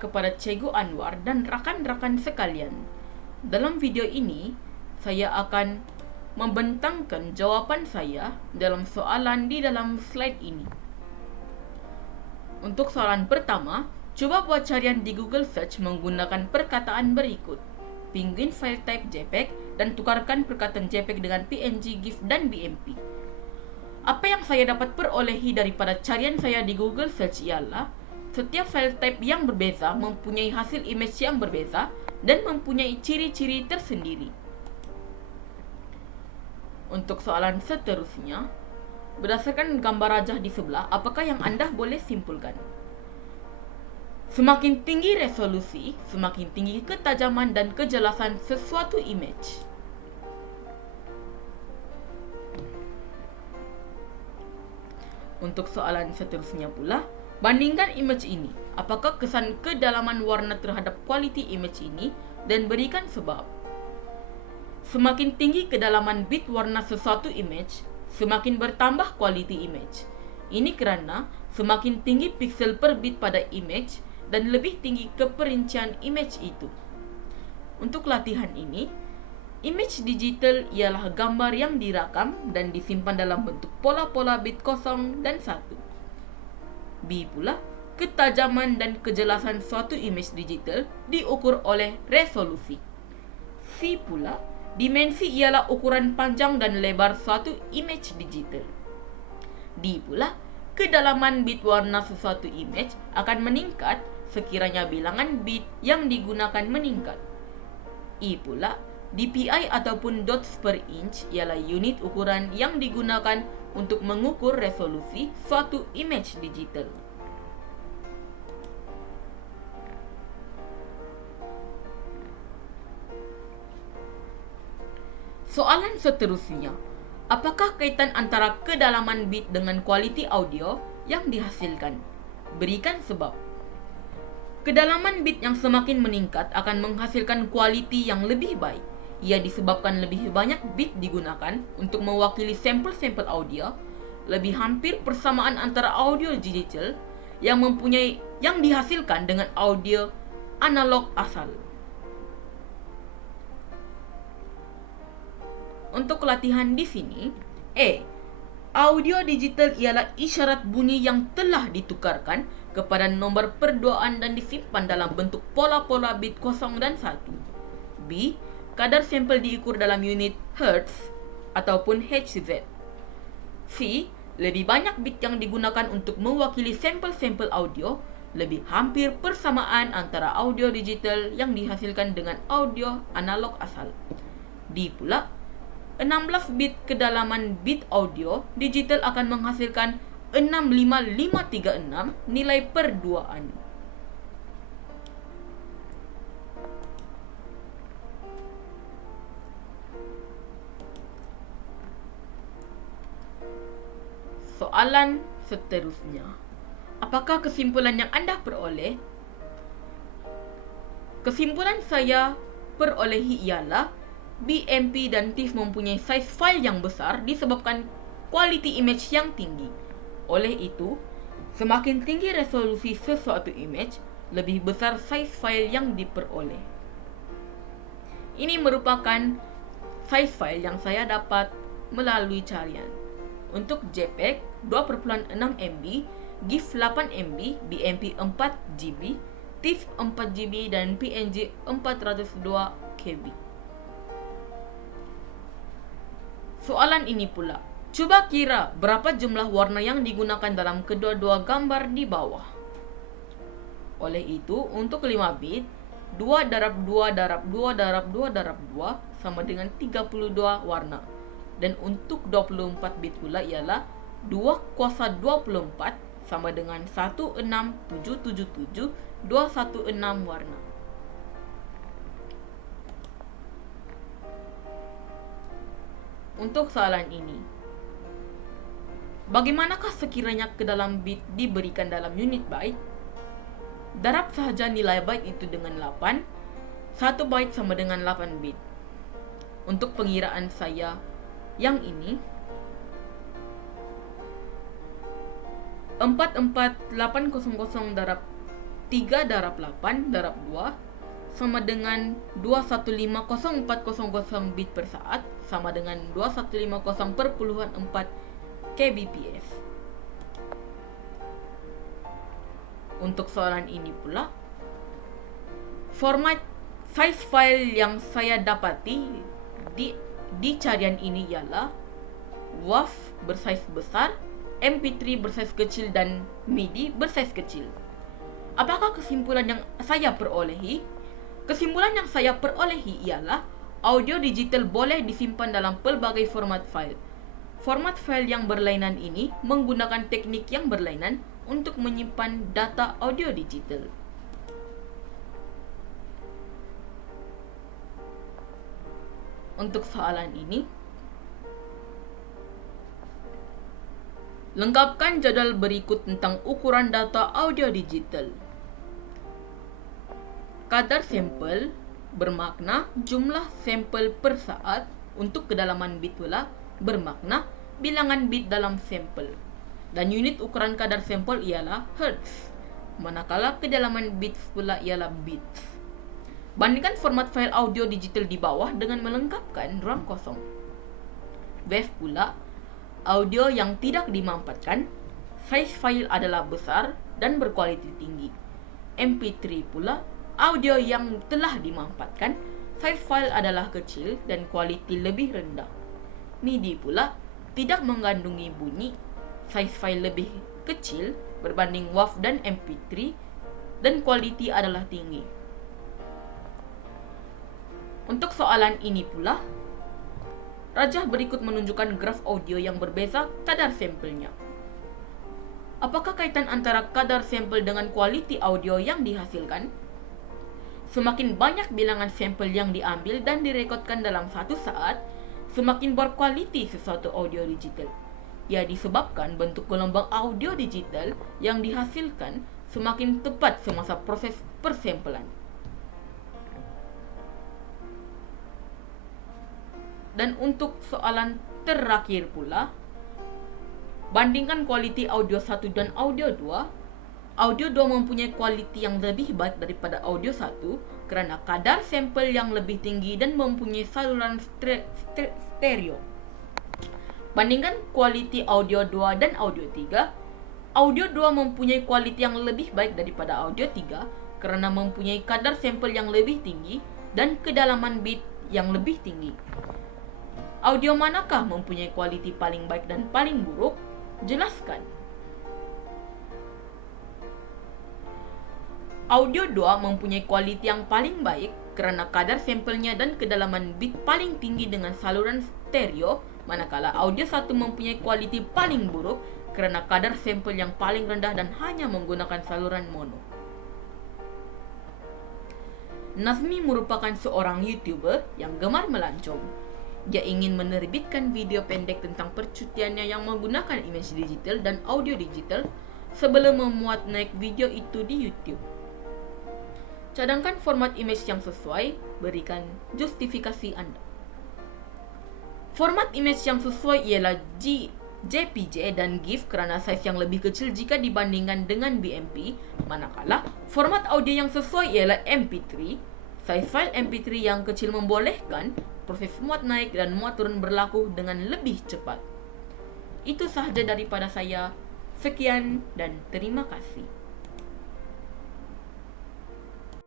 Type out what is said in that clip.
kepada Cikgu Anwar dan rakan-rakan sekalian. Dalam video ini, saya akan membentangkan jawapan saya dalam soalan di dalam slide ini. Untuk soalan pertama, coba buat carian di Google Search menggunakan perkataan berikut: Penguin file type JPEG, dan tukarkan perkataan JPEG dengan PNG, GIF, dan BMP. Apa yang saya dapat perolehi daripada carian saya di Google Search ialah setiap file type yang berbeza mempunyai hasil image yang berbeza dan mempunyai ciri-ciri tersendiri. Untuk soalan seterusnya, berdasarkan gambar rajah di sebelah, apakah yang anda boleh simpulkan? Semakin tinggi resolusi, semakin tinggi ketajaman dan kejelasan sesuatu image. Untuk soalan seterusnya pula, bandingkan image ini. Apakah kesan kedalaman warna terhadap kualiti image ini, dan berikan sebab. Semakin tinggi kedalaman bit warna sesuatu image, semakin bertambah kualiti image. Ini kerana semakin tinggi pixel per bit pada image dan lebih tinggi keperincian image itu. Untuk latihan ini, image digital ialah gambar yang dirakam dan disimpan dalam bentuk pola-pola bit 0 dan 1. B pula, ketajaman dan kejelasan suatu image digital diukur oleh resolusi. C pula, dimensi ialah ukuran panjang dan lebar suatu image digital. D pula, kedalaman bit warna sesuatu image akan meningkat sekiranya bilangan bit yang digunakan meningkat. E pula, DPI ataupun dots per inch ialah unit ukuran yang digunakan untuk mengukur resolusi suatu image digital. Soalan seterusnya, apakah kaitan antara kedalaman bit dengan kualiti audio yang dihasilkan? Berikan sebab. Kedalaman bit yang semakin meningkat akan menghasilkan kualiti yang lebih baik. Ia disebabkan lebih banyak bit digunakan untuk mewakili sampel-sampel audio, lebih hampir persamaan antara audio digital yang dihasilkan dengan audio analog asal. Untuk latihan di sini, audio digital ialah isyarat bunyi yang telah ditukarkan kepada nomor perduaan dan disimpan dalam bentuk pola-pola bit 0 dan 1. B, kadar sampel diukur dalam unit Hertz ataupun Hz. C, lebih banyak bit yang digunakan untuk mewakili sampel-sampel audio, lebih hampir persamaan antara audio digital yang dihasilkan dengan audio analog asal. D pula, 16 bit kedalaman bit audio digital akan menghasilkan 65536 nilai perduaan. Soalan seterusnya, apakah kesimpulan yang anda peroleh? Kesimpulan saya perolehi ialah BMP dan TIFF mempunyai saiz file yang besar disebabkan kualiti image yang tinggi. Oleh itu, semakin tinggi resolusi sesuatu image, lebih besar saiz file yang diperoleh. Ini merupakan saiz file yang saya dapat melalui carian. Untuk JPEG 2.6 MB, GIF 8 MB, BMP 4 GB, TIFF 4 GB, dan PNG 402 KB. Soalan ini pula, cuba kira berapa jumlah warna yang digunakan dalam kedua-dua gambar di bawah. Oleh itu, untuk 5 bit, 2 darab 2 darab 2 darab 2 darab 2 sama dengan 32 warna. Dan untuk 24 bit pula ialah 2 kuasa 24 sama dengan 16777 216 warna. Untuk soalan ini, bagaimanakah sekiranya kedalam bit diberikan dalam unit byte? Darab sahaja nilai byte itu dengan 8. 1 byte sama dengan 8 bit. Untuk pengiraan saya yang ini, 44800 darab 3/8/2 sama dengan 2150400 bit per saat sama dengan 2150.4 kbps. Untuk soalan ini pula, format size file yang saya dapati di carian ini ialah WAV bersaiz besar, MP3 bersaiz kecil dan MIDI bersaiz kecil. Apakah kesimpulan yang saya perolehi? Kesimpulan yang saya perolehi ialah audio digital boleh disimpan dalam pelbagai format file. Format file yang berlainan ini menggunakan teknik yang berlainan untuk menyimpan data audio digital. Untuk soalan ini, lengkapkan jadwal berikut tentang ukuran data audio digital. Kadar sampel bermakna jumlah sampel per saat. Untuk kedalaman bit pula bermakna bilangan bit dalam sampel. Dan unit ukuran kadar sampel ialah hertz, manakala kedalaman bit pula ialah bits. Bandingkan format file audio digital di bawah dengan melengkapkan ruang kosong. WAV pula audio yang tidak dimanfaatkan, size file adalah besar dan berkualiti tinggi. MP3 pula audio yang telah dimanfaatkan, size file adalah kecil dan kualiti lebih rendah. MIDI pula tidak mengandungi bunyi, size file lebih kecil berbanding WAV dan MP3 dan kualiti adalah tinggi. Untuk soalan ini pula, rajah berikut menunjukkan graf audio yang berbeza kadar sampelnya. Apakah kaitan antara kadar sampel dengan kualiti audio yang dihasilkan? Semakin banyak bilangan sampel yang diambil dan direkodkan dalam satu saat, semakin berkualiti sesuatu audio digital. Ia disebabkan bentuk gelombang audio digital yang dihasilkan semakin tepat semasa proses persampelan. Dan untuk soalan terakhir pula, bandingkan kualiti audio 1 dan audio 2. Audio 2 mempunyai kualiti yang lebih baik daripada audio 1 kerana kadar sampel yang lebih tinggi dan mempunyai saluran stereo. Bandingkan kualiti audio 2 dan audio 3. Audio 2 mempunyai kualiti yang lebih baik daripada audio 3 kerana mempunyai kadar sampel yang lebih tinggi dan kedalaman bit yang lebih tinggi. Audio manakah mempunyai kualiti paling baik dan paling buruk? Jelaskan. Audio 2 mempunyai kualiti yang paling baik kerana kadar sampelnya dan kedalaman bit paling tinggi dengan saluran stereo, manakala audio 1 mempunyai kualiti paling buruk kerana kadar sampel yang paling rendah dan hanya menggunakan saluran mono. Nazmi merupakan seorang YouTuber yang gemar melancong. Dia ingin menerbitkan video pendek tentang percutiannya yang menggunakan image digital dan audio digital sebelum memuat naik video itu di YouTube. Cadangkan format image yang sesuai, berikan justifikasi Anda. Format image yang sesuai ialah JPG dan GIF kerana saiz yang lebih kecil jika dibandingkan dengan BMP, manakala format audio yang sesuai ialah MP3. Saiz file MP3 yang kecil membolehkan proses muat naik dan muat turun berlaku dengan lebih cepat. Itu sahaja daripada saya. Sekian dan terima kasih.